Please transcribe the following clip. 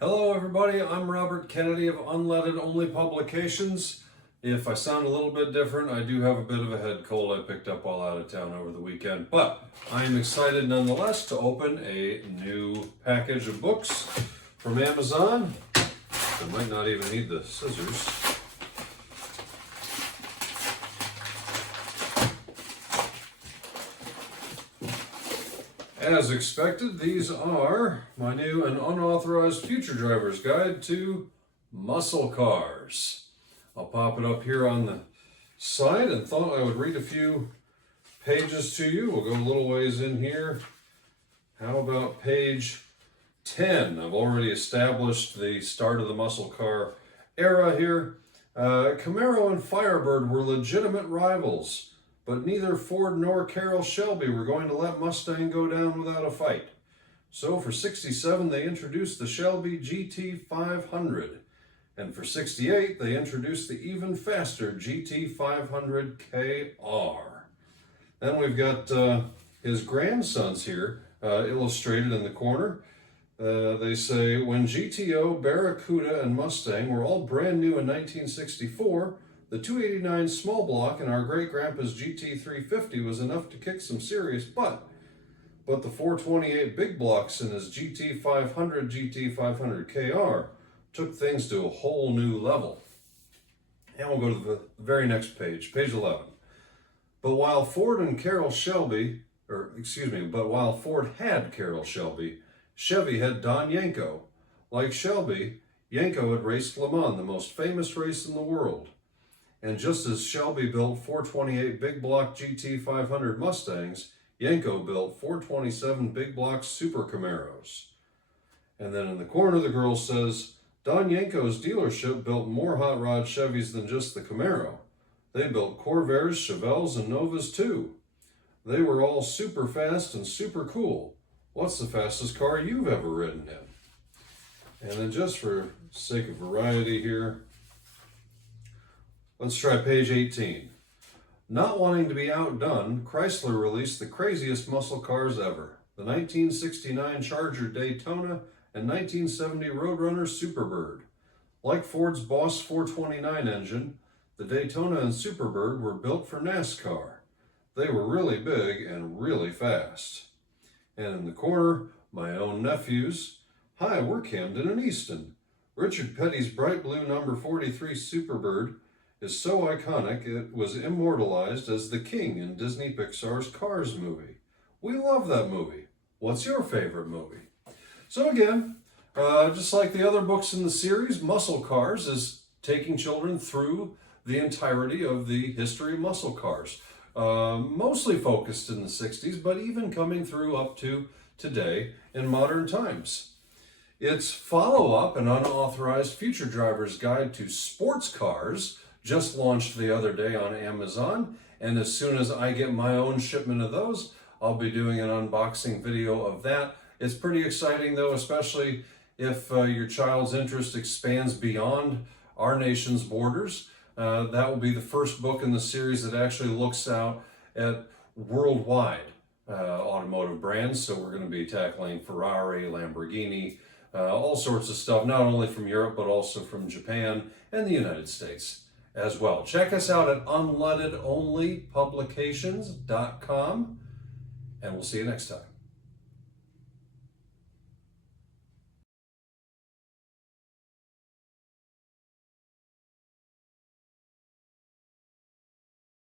Hello everybody, I'm Robert Kennedy of Unleaded Only Publications. If I sound a little bit different, I do have a bit of a head cold I picked up while out of town over the weekend. But I am excited nonetheless to open a new package of books from Amazon. I might not even need the scissors. As expected, these are my new and unauthorized future driver's guide to muscle cars. I'll pop it up here on the side and thought I would read a few pages to you. We'll go a little ways in here. How about page 10? I've already established the start of the muscle car era here. Camaro and Firebird were legitimate rivals, but neither Ford nor Carroll Shelby were going to let Mustang go down without a fight. So for '67, they introduced the Shelby GT500. And for '68, they introduced the even faster GT500KR. Then we've got his grandsons here, illustrated in the corner. They say, when GTO, Barracuda, and Mustang were all brand new in 1964, the 289 small block in our great-grandpa's GT350 was enough to kick some serious butt. But the 428 big blocks in his GT500, GT500KR took things to a whole new level. And we'll go to the very next page, page 11. But while Ford had Carroll Shelby, Chevy had Don Yanko. Like Shelby, Yanko had raced Le Mans, the most famous race in the world. And just as Shelby built 428 big block GT500 Mustangs, Yanko built 427 big block Super Camaros. And then in the corner, the girl says, Don Yanko's dealership built more hot rod Chevys than just the Camaro. They built Corvairs, Chevelles, and Novas too. They were all super fast and super cool. What's the fastest car you've ever ridden in? And then just for sake of variety here, let's try page 18. Not wanting to be outdone, Chrysler released the craziest muscle cars ever. The 1969 Charger Daytona and 1970 Roadrunner Superbird. Like Ford's Boss 429 engine, the Daytona and Superbird were built for NASCAR. They were really big and really fast. And in the corner, my own nephews. Hi, we're Camden and Easton. Richard Petty's bright blue number 43 Superbird is so iconic it was immortalized as the king in Disney Pixar's Cars movie. We love that movie. What's your favorite movie? So again, just like the other books in the series, Muscle Cars is taking children through the entirety of the history of muscle cars. Mostly focused in the 60s, but even coming through up to today in modern times. Its follow-up, an unauthorized future driver's guide to sports cars, just launched the other day on Amazon, and as soon as I get my own shipment of those, I'll be doing an unboxing video of that. It's pretty exciting though, especially if your child's interest expands beyond our nation's borders. That will be the first book in the series that actually looks out at worldwide automotive brands. So we're going to be tackling Ferrari, Lamborghini, all sorts of stuff, not only from Europe, but also from Japan and the United States as well. Check us out at unleadedonlypublications.com, and we'll see you next time.